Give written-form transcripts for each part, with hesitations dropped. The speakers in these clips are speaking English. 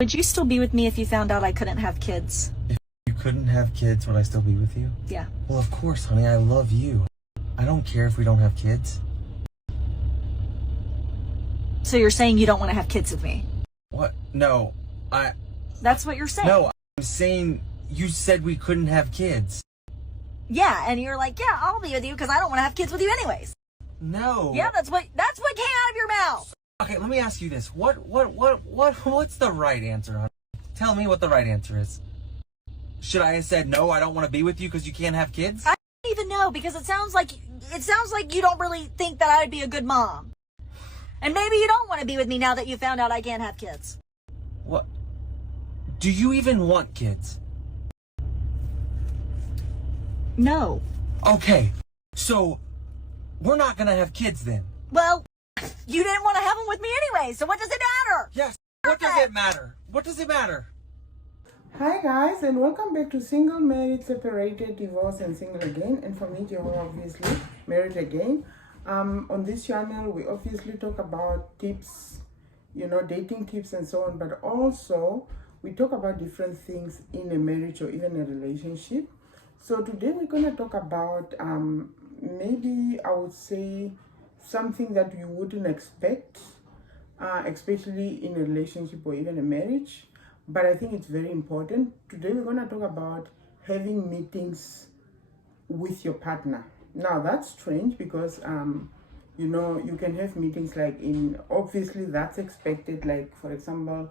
Would you still be with me if you found out I couldn't have kids? If you couldn't have kids, would I still be with you? Yeah. Well, of course, honey. I love you. I don't care if we don't have kids. So you're saying you don't want to have kids with me? What? No. That's what you're saying? No, I'm saying you said we couldn't have kids. Yeah, and you're like, yeah, I'll be with you because I don't want to have kids with you anyways. No. Yeah, that's what came out of your mouth. Okay, let me ask you this. What's the right answer, honey? Tell me what the right answer is. Should I have said no, I don't want to be with you because you can't have kids? I don't even know because it sounds like you don't really think that I would be a good mom. And maybe you don't want to be with me now that you found out I can't have kids. What? Do you even want kids? No. Okay, so we're not gonna have kids then. Well, you didn't want to have them with me anyway, so what does it matter? Yes, what does it matter? What does it matter? Hi guys, and welcome back to Single, Married, Separated, Divorced, and Single Again. And for me, Jehovah, obviously, married again. On this channel, we obviously talk about tips, dating tips and so on, but also we talk about different things in a marriage or even a relationship. So today we're going to talk about maybe I would say something that you wouldn't expect, especially in a relationship or even a marriage. But I think it's very important. Today we're going to talk about having meetings with your partner. Now that's strange because you can have meetings obviously that's expected, like for example,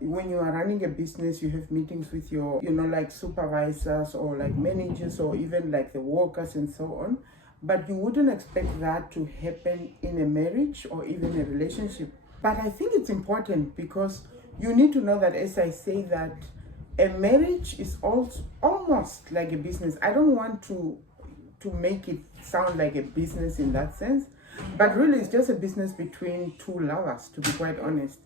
when you are running a business, you have meetings with your supervisors or like managers or even like the workers and so on. But you wouldn't expect that to happen in a marriage or even a relationship. But I think it's important because you need to know that, as I say, that a marriage is also almost like a business. I don't want to make it sound like a business in that sense, but really it's just a business between two lovers, to be quite honest.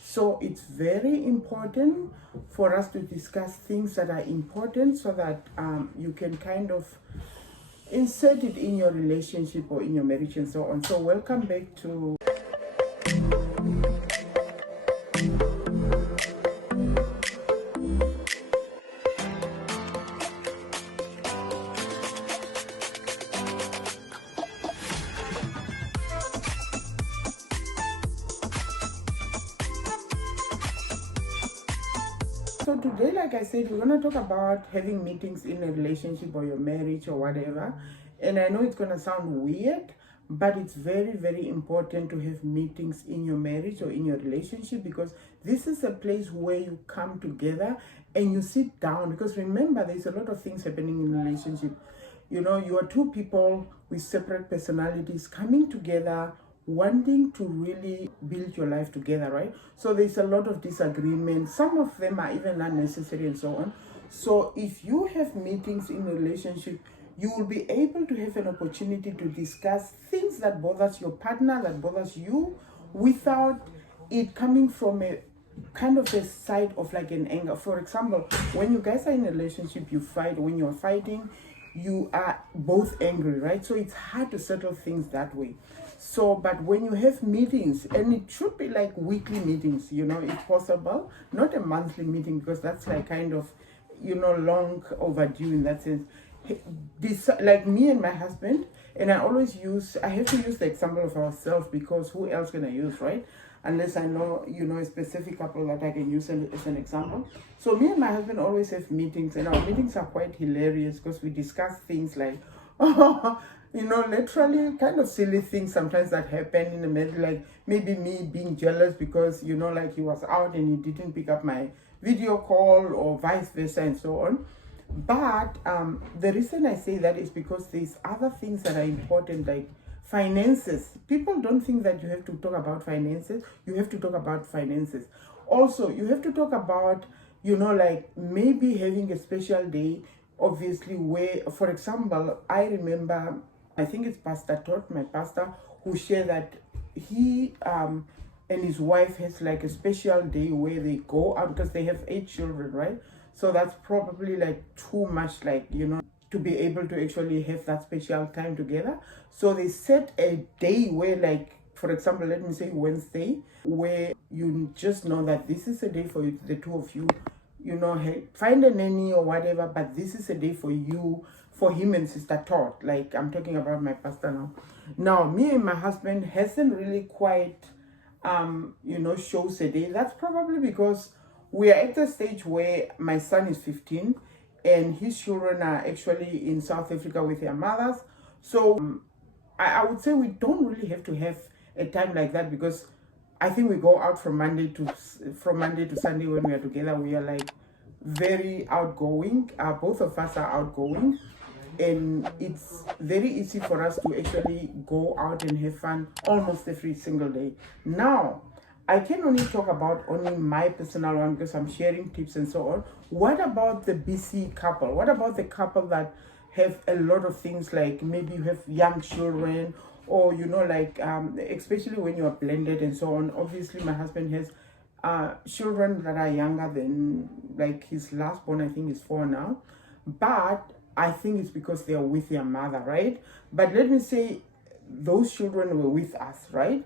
So it's very important for us to discuss things that are important so that you can kind of insert it in your relationship or in your marriage and so on. So welcome back to So today, like I said, we're going to talk about having meetings in a relationship or your marriage or whatever. And I know it's going to sound weird, but it's very, very important to have meetings in your marriage or in your relationship, because this is a place where you come together and you sit down. Because remember, there's a lot of things happening in a relationship. You are two people with separate personalities coming together, wanting to really build your life together, right? So there's a lot of disagreements. Some of them are even unnecessary and so on. So if you have meetings in a relationship, you will be able to have an opportunity to discuss things that bothers your partner, that bothers you, without it coming from a kind of a side of like an anger. For example, when you guys are in a relationship, you fight. When you're fighting, you are both angry, right? So it's hard to settle things that way. So, but when you have meetings, and it should be like weekly meetings, if possible, not a monthly meeting, because that's like kind of, long overdue in that sense. This, like me and my husband, and I have to use the example of ourselves, because who else can I use, right? Unless I know, a specific couple that I can use as an example. So me and my husband always have meetings, and our meetings are quite hilarious because we discuss things like, literally kind of silly things sometimes that happen in the middle, like maybe me being jealous because, he was out and he didn't pick up my video call or vice versa and so on. But the reason I say that is because there's other things that are important, like finances. People don't think that you have to talk about finances. You have to talk about finances. Also, you have to talk about, maybe having a special day, obviously, where, for example, I remember, I think it's Pastor Todd, my pastor, who shared that he and his wife has like a special day where they go out because they have 8 children, right? So that's probably like too much, to be able to actually have that special time together. So they set a day where for example, let me say Wednesday, where you just know that this is a day for you, the two of you, you know, hey, find a nanny or whatever, but this is a day for you, for him and Sister Todd. Like, I'm talking about my pastor now. Now, me and my husband hasn't really quite, you know, shows a day. That's probably because we are at the stage where my son is 15 and his children are actually in South Africa with their mothers. So I would say we don't really have to have a time like that, because I think we go out from Monday to Sunday when we are together. We are like very outgoing. Both of us are outgoing, and it's very easy for us to actually go out and have fun almost every single day. Now, I can only talk about only my personal one because I'm sharing tips and so on. What about the busy couple? What about the couple that have a lot of things, like maybe you have young children, or you know, like especially when you are blended and so on. Obviously my husband has children that are younger than, like, his last born I think is 4 now, but I think it's because they are with their mother, right? But let me say those children were with us, right?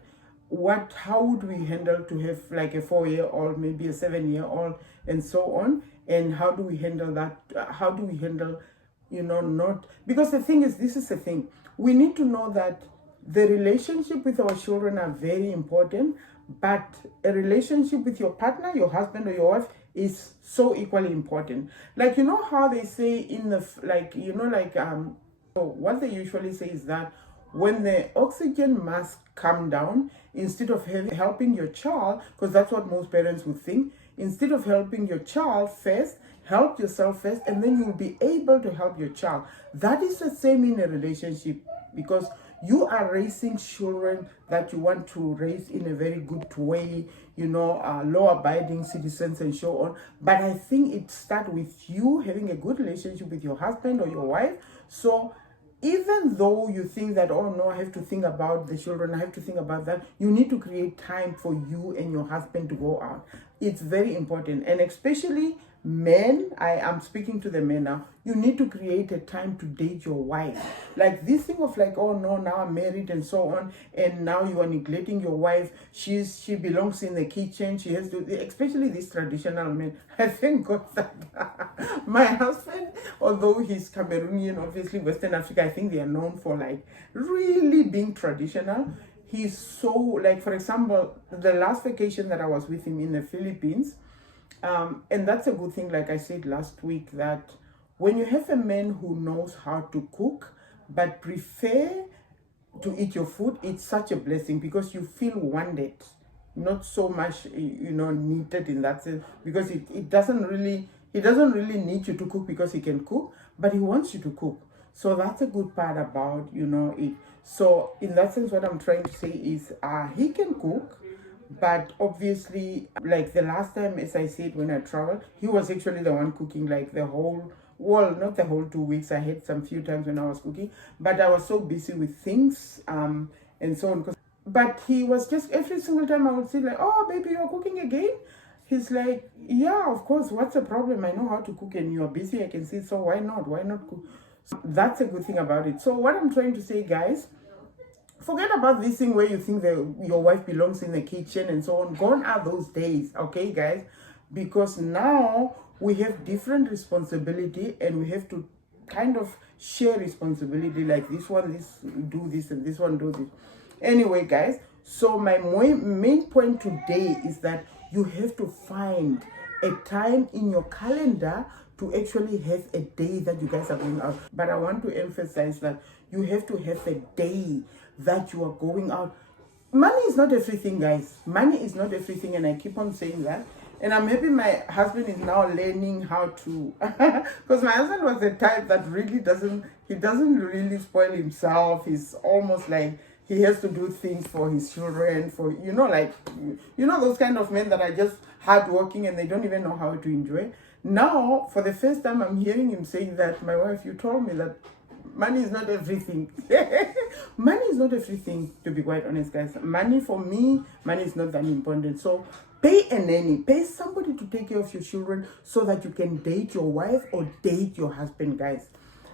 How would we handle to have like a 4-year-old, maybe a 7-year-old, and so on? And how do we handle that? How do we handle, you know, not, because the thing is, this is the thing, we need to know that the relationship with our children are very important, but a relationship with your partner, your husband or your wife, is so equally important. Like, you know how they say in the, like, you know, like so what they usually say is that when the oxygen mask come down, instead of helping your child, because that's what most parents would think, instead of helping your child first, help yourself first, and then you'll be able to help your child. That is the same in a relationship, because you are raising children that you want to raise in a very good way, you know, law-abiding citizens and so on. But I think it starts with you having a good relationship with your husband or your wife. So even though you think that, oh no, I have to think about the children, I have to think about that, you need to create time for you and your husband to go out. It's very important. And especially men, I am speaking to the men now, you need to create a time to date your wife. Like this thing of like, oh no, now I'm married and so on, and now you are neglecting your wife, she belongs in the kitchen, she has to, especially these traditional men. I thank God that my husband, although he's Cameroonian, obviously Western Africa, I think they are known for like really being traditional. He's so, like, for example, the last vacation that I was with him in the Philippines, and that's a good thing, like I said last week, that when you have a man who knows how to cook but prefer to eat your food, it's such a blessing, because you feel wanted, not so much, you know, needed in that sense, because he doesn't really need you to cook because he can cook, but he wants you to cook. So that's a good part about, you know, it. So in that sense, what I'm trying to say is he can cook, but obviously, like the last time, as I said, when I traveled, he was actually the one cooking, like the whole, well, not the whole 2 weeks. I had some few times when I was cooking, but I was so busy with things and so on. But he was just, every single time I would say like, oh baby, you're cooking again? He's like, yeah, of course, what's the problem? I know how to cook and you're busy, I can see, so why not cook? So that's a good thing about it. So what I'm trying to say, guys, forget about this thing where you think that your wife belongs in the kitchen and so on. Gone are those days, okay, guys? Because now we have different responsibility, and we have to kind of share responsibility. Like this one, do this, and this one do this. Anyway, guys, so my main point today is that you have to find a time in your calendar to actually have a day that you guys are going out. But I want to emphasize that you have to have a day that you are going out. Money is not everything, guys. Money is not everything, and I keep on saying that. And I'm happy my husband is now learning how to, because my husband was the type that really doesn't really spoil himself. He's almost like he has to do things for his children, for, you know, like, you know, those kind of men that are just hardworking and they don't even know how to enjoy. Now, for the first time, I'm hearing him saying that, my wife, you told me that money is not everything. Money is not everything, to be quite honest, guys. Money, for me, money is not that important. So pay a nanny, pay somebody to take care of your children so that you can date your wife or date your husband, guys.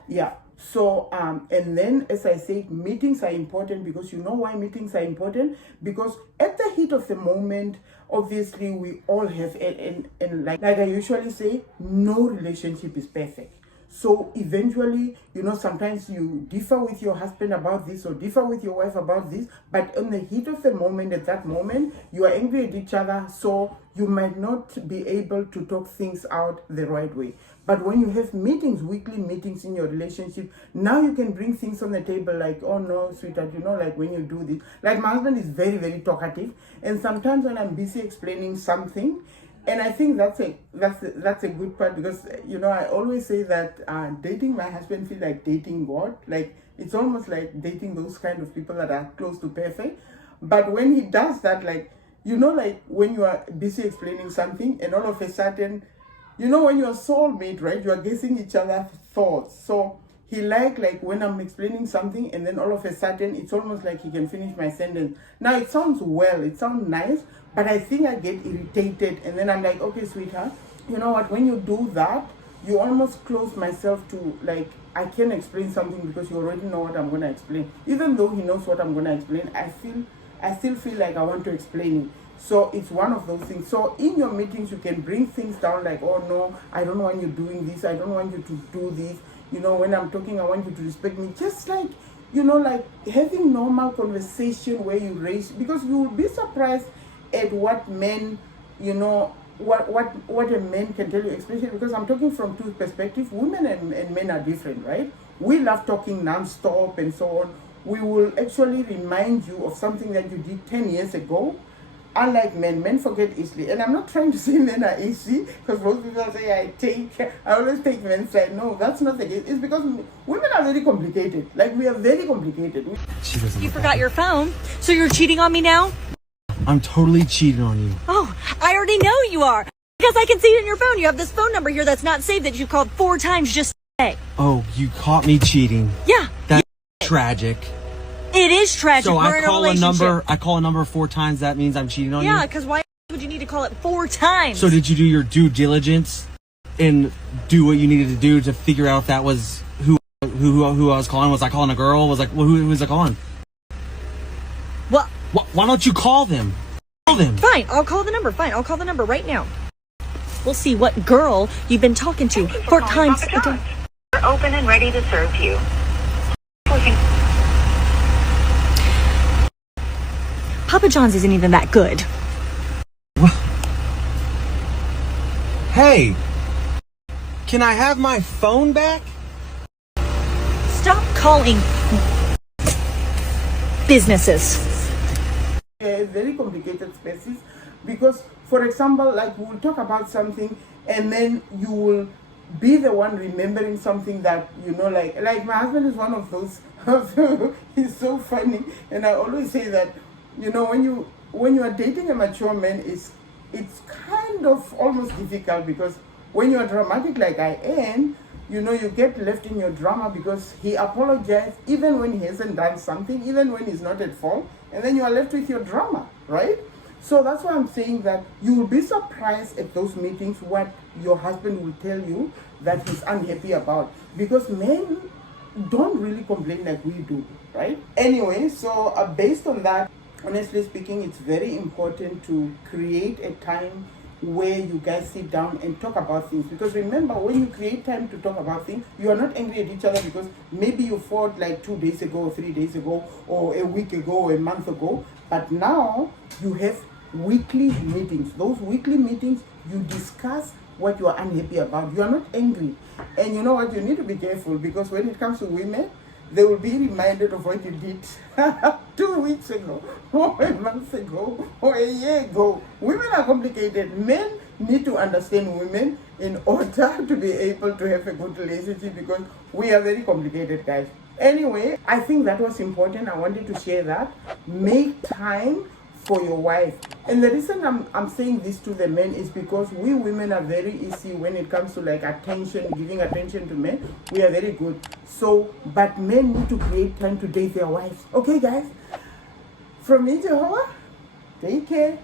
Yeah. So, and then as I said, meetings are important because you know why meetings are important? Because at the heat of the moment, obviously we all have, and like I usually say, no relationship is perfect. So eventually, you know, sometimes you differ with your husband about this or differ with your wife about this, but in the heat of the moment, at that moment, you are angry at each other, so you might not be able to talk things out the right way. But when you have meetings, weekly meetings in your relationship, now you can bring things on the table like, oh no, sweetheart, you know, like when you do this. Like my husband is very, very talkative. And sometimes when I'm busy explaining something, and I think that's a good part because, you know, I always say that dating my husband feels like dating God. Like it's almost like dating those kind of people that are close to perfect. But when he does that, like, you know, like when you are busy explaining something and all of a sudden, you know, when you're soulmate, right? You are guessing each other's thoughts. So he like when I'm explaining something and then all of a sudden it's almost like he can finish my sentence. Now it sounds well, it sounds nice, but I think I get irritated and then I'm like, okay, sweetheart, you know what? When you do that, you almost close myself to like, I can explain something because you already know what I'm going to explain. Even though he knows what I'm going to explain, I still feel like I want to explain it. So it's one of those things. So in your meetings, you can bring things down like, oh no, I don't want you doing this. I don't want you to do this. You know, when I'm talking, I want you to respect me. Just like, you know, like having normal conversation where you raise, because you will be surprised at what men, you know, what a man can tell you, especially because I'm talking from two perspectives. Women and men are different, right? We love talking non-stop and so on. We will actually remind you of something that you did 10 years ago. Unlike men forget easily. And I'm not trying to say men are easy, because most people say I always take men's side. No, that's not the case. It's because women are very complicated. Like, we are very complicated. You forgot your phone, so you're cheating on me now? I'm totally cheating on you. Oh, I already know you are. Because I can see it in your phone. You have this phone number here that's not saved that you called 4 times just today. Oh, you caught me cheating. Yeah. That's tragic. It is tragic. So We're I call a number 4 times, that means I'm cheating on you? Yeah, because why would you need to call it 4 times? So did you do your due diligence and do what you needed to do to figure out if that was who I was calling? Was I calling a girl? Was like, well, who was I calling? Well, why don't you call them? Call them. Fine, I'll call the number. Fine, I'll call the number right now. We'll see what girl you've been talking to 4 times a day. We're open and ready to serve you. Papa John's isn't even that good. Hey, can I have my phone back? Stop calling businesses. Very complicated spaces because, for example, like we'll talk about something and then you will be the one remembering something that, you know, like my husband is one of those. He's so funny, and I always say that, you know, when you are dating a mature man, it's kind of almost difficult because when you are dramatic like I am, you know, you get left in your drama because he apologized even when he hasn't done something, even when he's not at fault, and then you are left with your drama, right? So that's why I'm saying that you will be surprised at those meetings what your husband will tell you that he's unhappy about, because men don't really complain like we do, right? Anyway, so based on that, honestly speaking, it's very important to create a time where you guys sit down and talk about things. Because remember, when you create time to talk about things, you are not angry at each other because maybe you fought like 2 days ago, or 3 days ago, or a week ago, or a month ago. But now you have weekly meetings. Those weekly meetings, you discuss what you are unhappy about. You are not angry. And you know what? You need to be careful because when it comes to women, they will be reminded of what you did 2 weeks ago, or a month ago, or a year ago. Women are complicated. Men need to understand women in order to be able to have a good relationship because we are very complicated, guys. Anyway, I think that was important. I wanted to share that. Make time for your wife. And the reason I'm saying this to the men is because we women are very easy when it comes to like attention, giving attention to men. We are very good. So, but men need to create time to date their wives. Okay, guys? From me, Jehovah, take care.